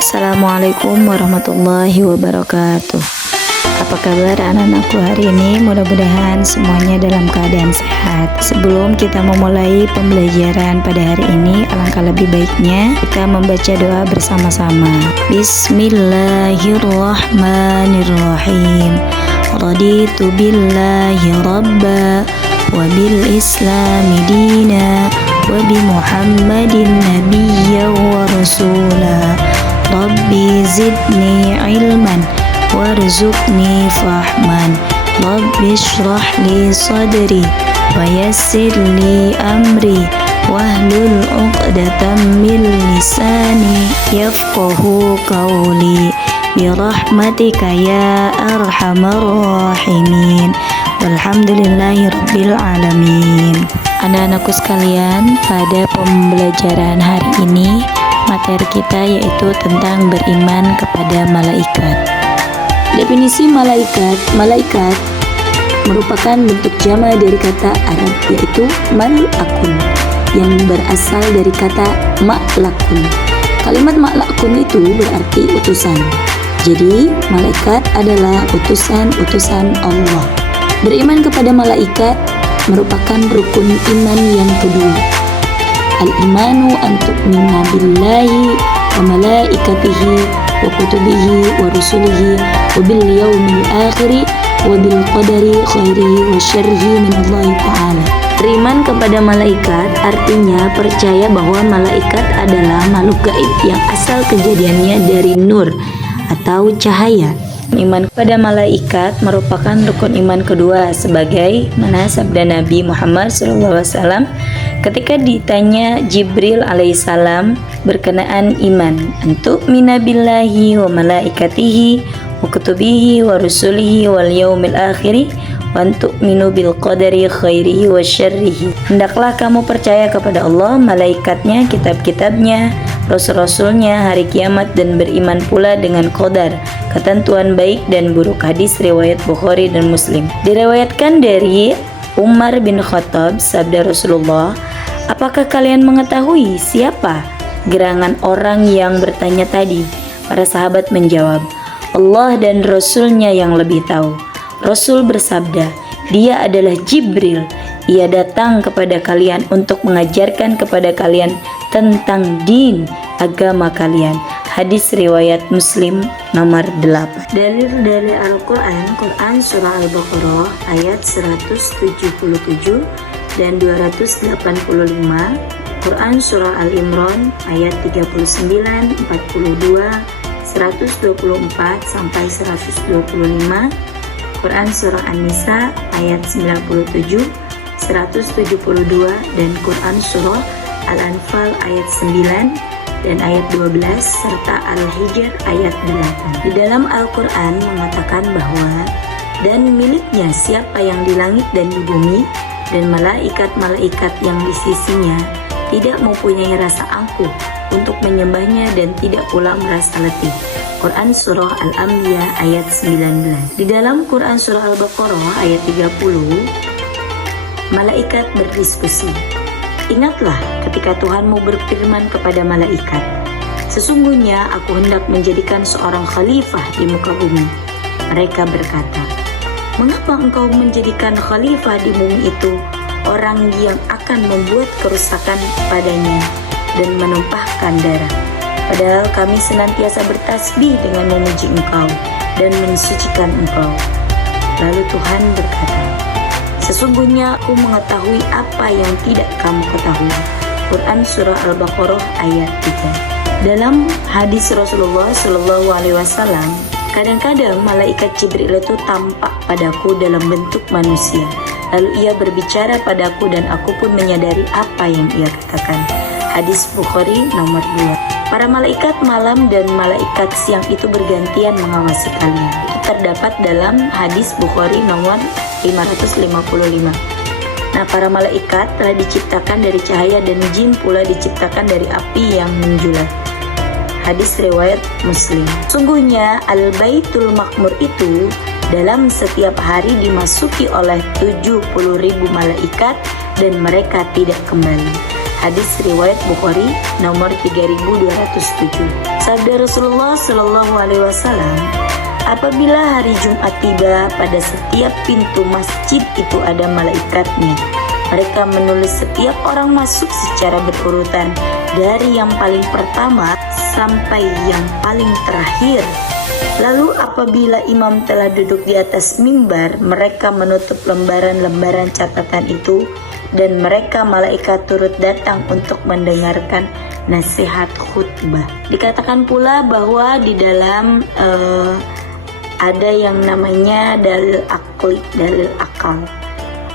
Assalamualaikum warahmatullahi wabarakatuh. Apa kabar anak-anakku hari ini? Mudah-mudahan semuanya dalam keadaan sehat. Sebelum kita memulai pembelajaran pada hari ini, alangkah lebih baiknya kita membaca doa bersama-sama. Bismillahirrahmanirrahim. Raditu billahi rabba wa bil islami dina wa bi muhammadin nabiyya wa rasula. Rabbi zidni ilman warzuqni fahman. Rabbi shrah li sadri wa yassir li amri wahlul 'uqdatam min lisani yafqahu qawli birahmatika ya arhamar rahimin. Walhamdulillahi rabbil alamin. Anak-anakku sekalian, pada pembelajaran hari ini materi kita yaitu tentang beriman kepada malaikat. Definisi malaikat merupakan bentuk jama dari kata Arab yaitu malakun yang berasal dari kata maklakun. Kalimat maklakun itu berarti utusan. Jadi malaikat adalah utusan Allah. Beriman kepada malaikat merupakan rukun iman yang kedua. Al-imanu an tu'mina billahi wa malaikatihi wa kutubihi wa rusulihi wa bil yaumil akhiri wa bil qadari khairihi wa syarrihi minallahi ta'ala. Beriman kepada malaikat artinya percaya bahwa malaikat adalah makhluk gaib yang asal kejadiannya dari nur atau cahaya. Iman kepada malaikat merupakan rukun iman kedua, sebagai mana sabda Nabi Muhammad SAW ketika ditanya Jibril alaihissalam berkenaan iman, antuk minabillahi wa malaikatihi wa kutubihi wa rusulihi wal yaumil akhiri wa antuk minu bil qadari khairihi wa syarrihi. Hendaklah kamu percaya kepada Allah, malaikatnya, kitab-kitabnya, rasul-rasulnya, hari kiamat, dan beriman pula dengan qadar, ketentuan baik dan buruk. Hadis riwayat Bukhari dan Muslim. Diriwayatkan dari Umar bin Khattab, sabda Rasulullah, apakah kalian mengetahui siapa gerangan orang yang bertanya tadi? Para sahabat menjawab, Allah dan Rasulnya yang lebih tahu. Rasul bersabda, dia adalah Jibril. Ia datang kepada kalian untuk mengajarkan kepada kalian tentang din agama kalian. Hadis riwayat Muslim nomor 8. Dalil dari Al-Quran, Quran surah Al-Baqarah ayat 177 dan 285, Quran surah Al-Imran ayat 39, 42, 124 sampai 125, Quran surah An-Nisa ayat 97, 172, dan Quran surah Al-Anfal ayat 9 dan ayat 12 serta Al-Hijr ayat 8. Di dalam Al-Quran mengatakan bahwa dan miliknya siapa yang di langit dan di bumi, dan malaikat-malaikat yang di sisinya tidak mempunyai rasa angkuh untuk menyembahnya dan tidak pula merasa letih. Quran surah Al-Anbiya ayat 19. Di dalam Quran surah Al-Baqarah ayat 30, malaikat berdiskusi. Ingatlah ketika Tuhanmu berfirman kepada malaikat, sesungguhnya aku hendak menjadikan seorang khalifah di muka bumi. Mereka berkata, mengapa engkau menjadikan khalifah di bumi itu orang yang akan membuat kerusakan padanya dan menumpahkan darah? Padahal kami senantiasa bertasbih dengan memuji engkau dan mensucikan engkau. Lalu Tuhan berkata, sesungguhnya aku mengetahui apa yang tidak kamu ketahui. Quran surah Al-Baqarah ayat 3. Dalam hadis Rasulullah SAW, kadang-kadang malaikat Jibril itu tampak padaku dalam bentuk manusia. Lalu ia berbicara padaku dan aku pun menyadari apa yang ia katakan. Hadis Bukhari nomor 2. Para malaikat malam dan malaikat siang itu bergantian mengawasi kalian. Itu terdapat dalam hadis Bukhari nomor 555. Nah, para malaikat telah diciptakan dari cahaya dan jin pula diciptakan dari api yang menjulat. Hadis riwayat Muslim. Sungguhnya Al-Baitul Makmur itu dalam setiap hari dimasuki oleh 70.000 malaikat dan mereka tidak kembali. Hadis riwayat Bukhari nomor 3207. Sabda Rasulullah Shallallahu Alaihi Wasallam, apabila hari Jumat tiba, pada setiap pintu masjid itu ada malaikatnya. Mereka menulis setiap orang masuk secara berurutan, dari yang paling pertama sampai yang paling terakhir. Lalu apabila imam telah duduk di atas mimbar, mereka menutup lembaran-lembaran catatan itu, dan mereka malaikat turut datang untuk mendengarkan nasihat khutbah. Dikatakan pula bahwa di dalam ada yang namanya dalil akli, dalil akal.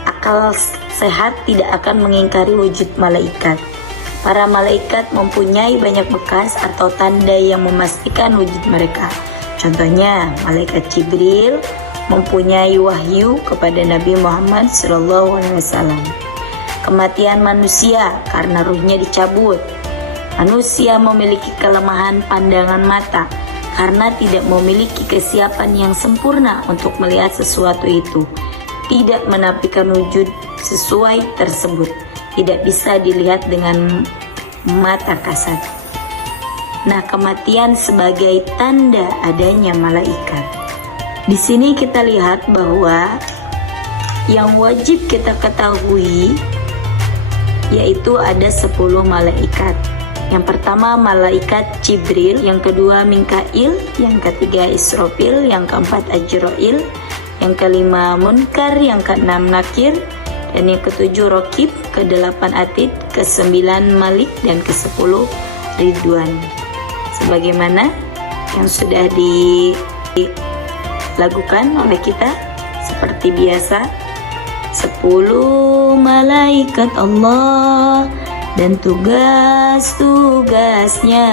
Akal sehat tidak akan mengingkari wujud malaikat. Para malaikat mempunyai banyak bekas atau tanda yang memastikan wujud mereka. Contohnya, malaikat Jibril mempunyai wahyu kepada Nabi Muhammad SAW. Kematian manusia karena ruhnya dicabut. Manusia memiliki kelemahan pandangan mata karena tidak memiliki kesiapan yang sempurna untuk melihat sesuatu itu. Tidak menafikan wujud sesuai tersebut, tidak bisa dilihat dengan mata kasat. Nah, kematian sebagai tanda adanya malaikat. Di sini kita lihat bahwa yang wajib kita ketahui yaitu ada 10 malaikat. Yang pertama malaikat Jibril, yang kedua Mikail, yang ketiga Israfil, yang keempat Ajrail, yang kelima Munkar, yang keenam Nakir, dan yang ketujuh Raqib, ke-8 Atid, ke-9 Malik, dan ke-10 Ridwan. Sebagaimana yang sudah dilakukan oleh kita seperti biasa, 10 malaikat Allah dan tugas-tugasnya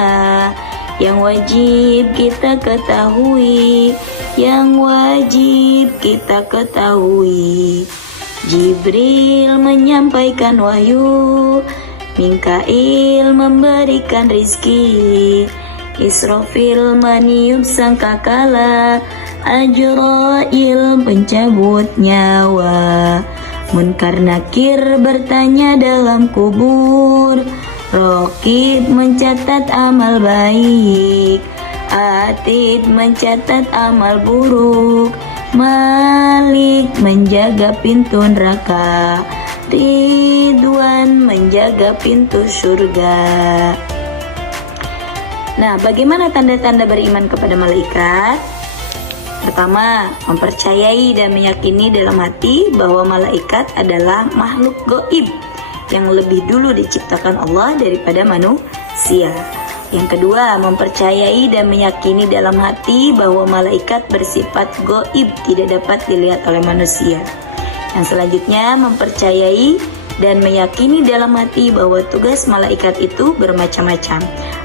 yang wajib kita ketahui, yang wajib kita ketahui. Jibril menyampaikan wahyu, Mikail memberikan rizki, Israfil meniup sangkakala, Ajrail pencabut nyawa, Munkar Nakir bertanya dalam kubur, Raqib mencatat amal baik, Atid mencatat amal buruk, Malik menjaga pintu neraka, Ridwan menjaga pintu surga. Nah, bagaimana tanda-tanda beriman kepada malaikat? Pertama, mempercayai dan meyakini dalam hati bahwa malaikat adalah makhluk gaib yang lebih dulu diciptakan Allah daripada manusia. Yang kedua, mempercayai dan meyakini dalam hati bahwa malaikat bersifat gaib, tidak dapat dilihat oleh manusia. Yang selanjutnya, mempercayai dan meyakini dalam hati bahwa tugas malaikat itu bermacam-macam.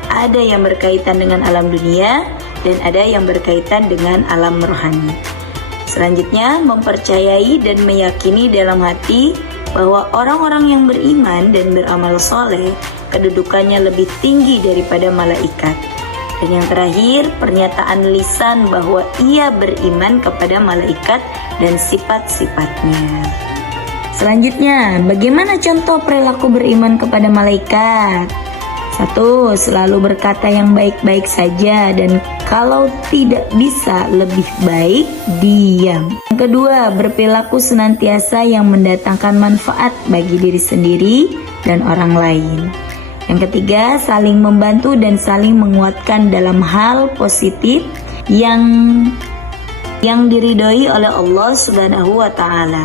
Ada yang berkaitan dengan alam dunia dan ada yang berkaitan dengan alam rohani. Selanjutnya, mempercayai dan meyakini dalam hati bahwa orang-orang yang beriman dan beramal soleh kedudukannya lebih tinggi daripada malaikat. Dan yang terakhir, pernyataan lisan bahwa ia beriman kepada malaikat dan sifat-sifatnya. Selanjutnya, bagaimana contoh perilaku beriman kepada malaikat? 1. Selalu berkata yang baik-baik saja, dan kalau tidak bisa lebih baik, diam. Yang kedua, berperilaku senantiasa yang mendatangkan manfaat bagi diri sendiri dan orang lain. Yang ketiga, saling membantu dan saling menguatkan dalam hal positif yang diridhoi oleh Allah Subhanahu wa Ta'ala.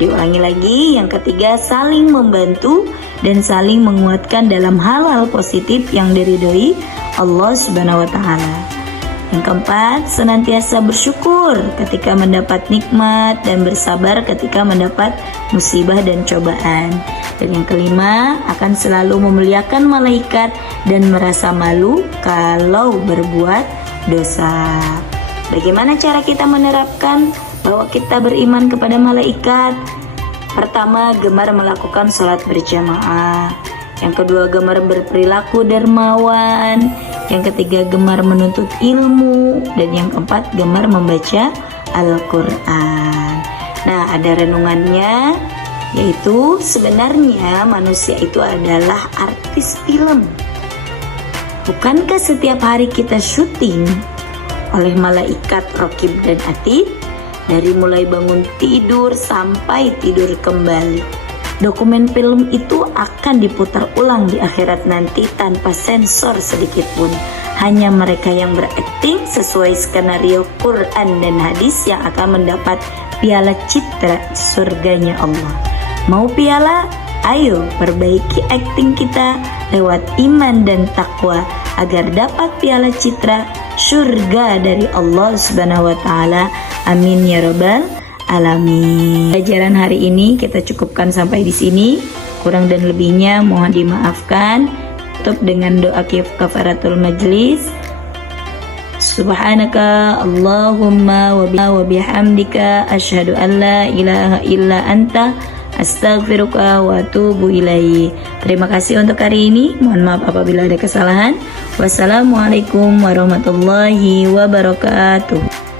Diulangi lagi, yang ketiga, saling membantu dan saling menguatkan dalam hal-hal positif yang diridhoi Allah Subhanahu wa Ta'ala. Yang keempat, senantiasa bersyukur ketika mendapat nikmat dan bersabar ketika mendapat musibah dan cobaan. Dan yang kelima, akan selalu memuliakan malaikat dan merasa malu kalau berbuat dosa. Bagaimana cara kita menerapkan bahwa kita beriman kepada malaikat? Pertama, gemar melakukan sholat berjamaah. Yang kedua, gemar berperilaku dermawan. Yang ketiga, gemar menuntut ilmu. Dan yang keempat, gemar membaca Al-Quran. Nah, ada renungannya. yaitu sebenarnya manusia itu adalah artis film. Bukankah setiap hari kita syuting oleh malaikat Raqib dan Atid, dari mulai bangun tidur sampai tidur kembali? Dokumen film itu akan diputar ulang di akhirat nanti tanpa sensor sedikit pun. Hanya mereka yang berakting sesuai skenario Quran dan hadis yang akan mendapat piala citra surganya Allah. Mau piala? Ayo perbaiki akting kita lewat iman dan takwa agar dapat piala citra surga dari Allah Subhanahu wa taala. Amin ya rabbal alamin. Pelajaran hari ini kita cukupkan sampai di sini. Kurang dan lebihnya mohon dimaafkan. Tutup dengan doa kafaratul majlis. Subhanaka Allahumma wa bihamdika asyhadu an la ilaha illa anta astaghfiruka wa atubu ilaih. Terima kasih untuk hari ini. Mohon maaf apabila ada kesalahan. Wassalamualaikum warahmatullahi wabarakatuh.